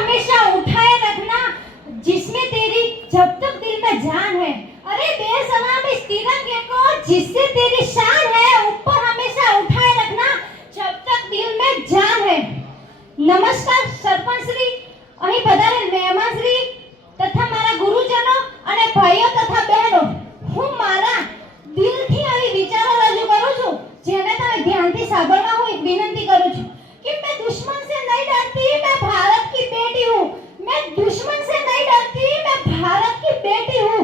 हमेशा उठाए रखना जिसमें तेरी जब तक दिल में जान है। अरे बेसलाम इस तिरंगे को जिससे तेरी शान है, ऊपर हमेशा उठाए रखना जब तक दिल में जान है। नमस्कार सरपंच श्री, અહીં પધારેલ મહેમાન શ્રી તથા મારા ગુરુજનો અને ભાઈઓ તથા બહેનો, હું મારા દિલથી આવી વિચારો રજૂ કરું છું જેને તમે ધ્યાનથી સાંભળવા હું એક વિનંતી કરું છું कि मैं दुश्मन से नहीं डरती, मैं भारत की बेटी हूँ। मैं दुश्मन से नहीं डरती, मैं भारत की बेटी हूँ।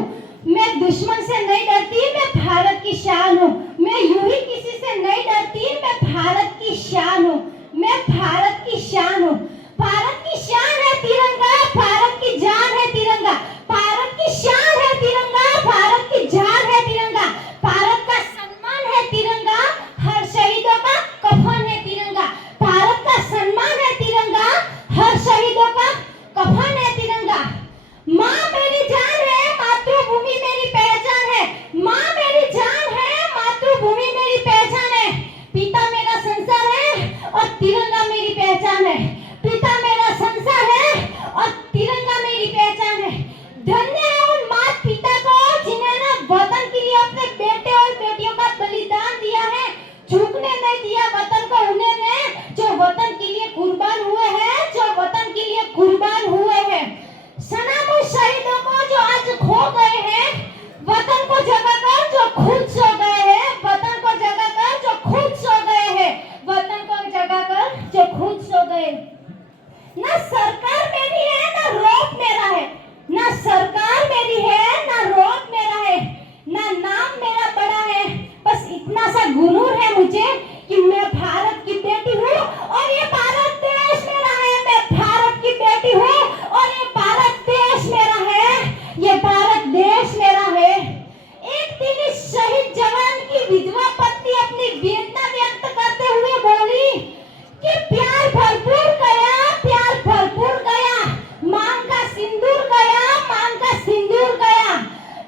मैं दुश्मन से नहीं डरती, मैं भारत की शान हूँ। मैं यूं ही किसी से नहीं डरती, मैं भारत की शान हूँ। मैं भारत की शान हूँ। भारत की शान है तिरंगा, भारत की जान है तिरंगा। भारत की शान है तिरंगा, भारत की जान है तिरंगा। भारत का सम्मान है तिरंगा, हर शहीदों का कफन है तिरंगा। भारत का सम्मान है तिरंगा, हर शहीदों का कफन है तिरंगा। माँ मेरी जान है, मातृभूमि मेरी पहचान है। माँ मेरी जान है, मातृभूमि मेरी पहचान है। पिता मेरा संसार है और तिरंगा मेरी पहचान है। पिता मेरा संसार है और तिरंगा मेरी पहचान है। धन्य है उन माता पिता को जिन्होंने वतन के लिए अपने बेटे और बेटियों का बलिदान दिया है, झुकने नहीं दिया वतन को उन्होंने, जो वतन के लिए कुर्बान हुए हैं, जो वतन के लिए कुर्बान हुए हैं। सलाम उन शहीदों को जो आज खो गए हैं, वतन को जगाकर जो खुद सो गए हैं, वतन को जगाकर जो खुद सो गए हैं, वतन को जगाकर जो खुद सो गए। ना सरकार मेरी है ना रोप मेरा है, ना सरकार मेरी है ना रोप मेरा है, ना नाम मेरा बड़ा है। बस इतना सा गुरूर है मुझे कि मैं भारत की बेटी हूँ और ये भारत देश मेरा है। मैं भारत की बेटी हूँ और ये भारत देश मेरा है, ये भारत देश मेरा है। एक दिन इस शहीद जवान की विधवा पत्नी अपनी वेदना व्यक्त करते हुए बोली कि प्यार भरपूर गया, प्यार भरपूर गया, मांग का सिंदूर गया, मांग का सिंदूर गया।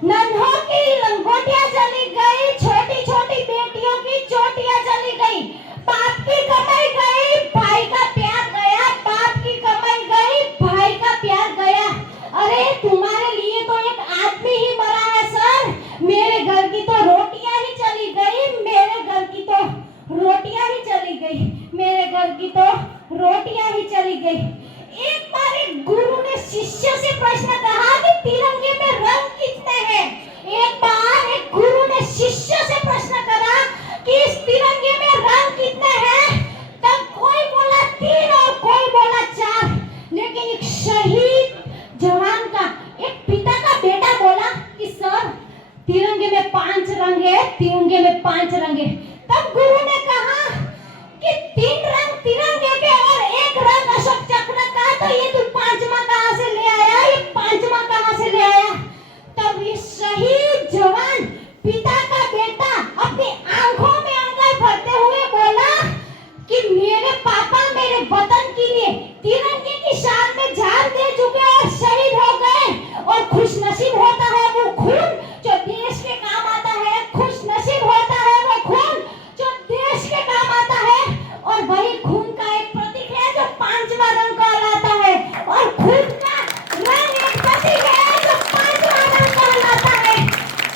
नन्हों की लंगोटियां जली गई, छोटी छोटी बेटियों की चोटियां जली गई। बाप की कमाई गई, भाई का प्यार गया, बाप की कमाई गई, भाई का प्यार गया। अरे तुम्हारे लिए तो एक आदमी ही मरा है सर, मेरे घर की तो रोटियां ही चली गई, मेरे घर की तो रोटियां ही चली गई, मेरे घर की तो रोटियां ही चली गई। एक बार एक गुरु ने शिष्य से प्रश्न कहा कि तिरंगे में रंग कितने हैं। एक बार एक गुरु ने शिष्य से प्रश्न करा कि इस तिरंगे में रंग कितने हैं। तब कोई बोला 3 और कोई बोला 4, लेकिन एक शहीद जवान का एक पिता का बेटा बोला कि सर तिरंगे में 5 रंग है, तिरंगे में 5 रंग है। तब गुरु ने कहा कि 3 रंग तिरंगे के और 1 रंग अशोक चक्र का, तो ये तू 5वां कहां से ले आया, ये 5वां कहां से ले आया। तब ये शहीद जवान पिता का बेटा अपनी आंखों में आंखें भरते हुए बोला कि मेरे पापा मेरे वतन के लिए तिरंगे की शान में जान दे चुके और शहीद हो गए, और खुशनसीब होता है वो खून जो देश के काम आता है, खुशनसीब होता है वो खून जो देश के काम आता है। और वही खून का एक प्रतीक है जो 5वां रंग कहलाता है, और खून का रंग एक प्रतीक है जो 5वां रंग कहलाता है।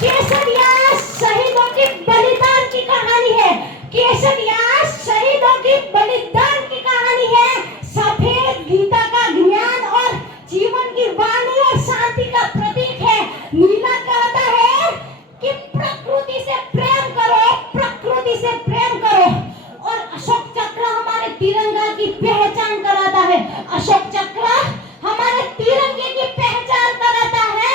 केसरिया शहीदों की बलिदान की कहानी है, केसरिया शहीदों की बलिदान की कहानी है। सफेद गीता का ज्ञान और जीवन की वाणी और शांति का प्रतीक है। नीला कहता है कि प्रकृति से प्रेम करो, प्रकृति से प्रेम करो। और अशोक चक्र हमारे तिरंगा की पहचान कराता है, अशोक चक्र हमारे तिरंगे की पहचान कराता है।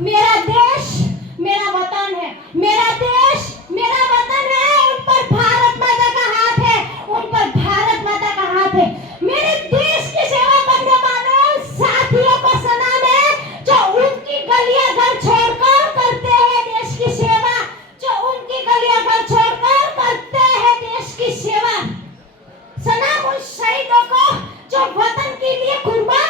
मेरा देश मेरा वतन है, मेरा देश मेरा वतन है, उन पर भारत माता का हाथ है, उन पर भारत माता का हाथ है। मेरे देश की सेवा करने वालों साथियों को सलाम है, जो उनकी गलियां घर छोड़कर करते हैं देश की सेवा, जो उनकी गलियां घर छोड़कर करते हैं देश की सेवा। सलाम उन शहीदों को जो वतन के लिए कुर्बान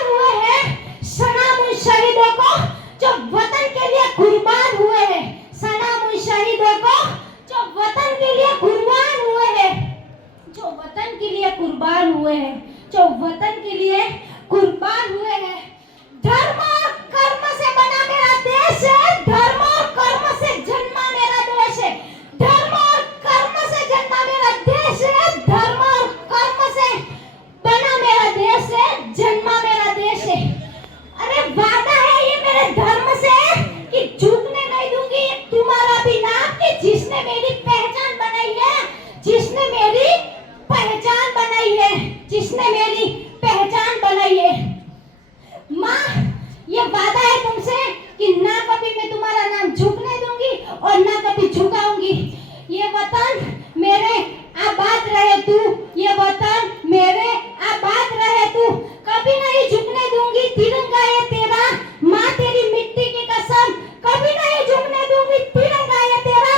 तिरंगा ये तेरा, माँ तेरी मिट्टी की कसम कभी नहीं झुकने दूंगी तिरंगा ये तेरा,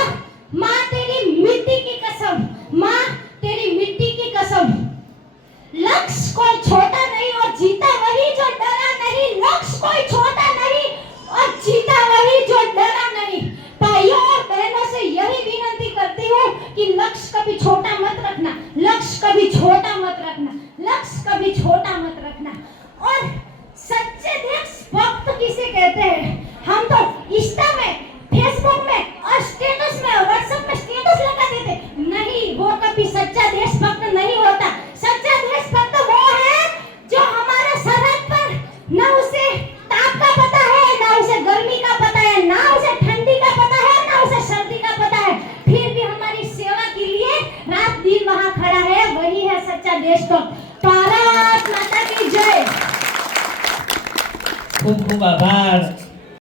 माँ तेरी मिट्टी की कसम, माँ तेरी मिट्टी की कसम। लक्ष्य कोई छोटा नहीं और जीता वही जो डरा नहीं, लक्ष्य कोई छोटा नहीं और जीता वही जो डरा नहीं। भाइयों और बहनों से यही विनती करती हूँ कि लक्ष्य कभी छोटा मत रखना, लक्ष्य कभी छोटा मत रखना, लक्ष्य कभी छोटा मत रखना। और सच्चे देशभक्त किसे कहते हैं? हम तो इंस्टा में, फेसबुक में और स्टेटस में, व्हाट्सएप में स्टेटस लगा देते, नहीं, वो कभी सच्चा देशभक्त नहीं होता। सच्चा देशभक्त वो है जो हमारे सरहद पर न उसे ताप का पता है, ना उसे गर्मी का पता है, ना उसे ठंडी का पता है, ना उसे सर्दी का पता है, फिर भी हमारी सेवा के लिए रात दिन वहां खड़ा है, वही है सच्चा देशभक्त। भारत माता की जय। खूब खूब आभार।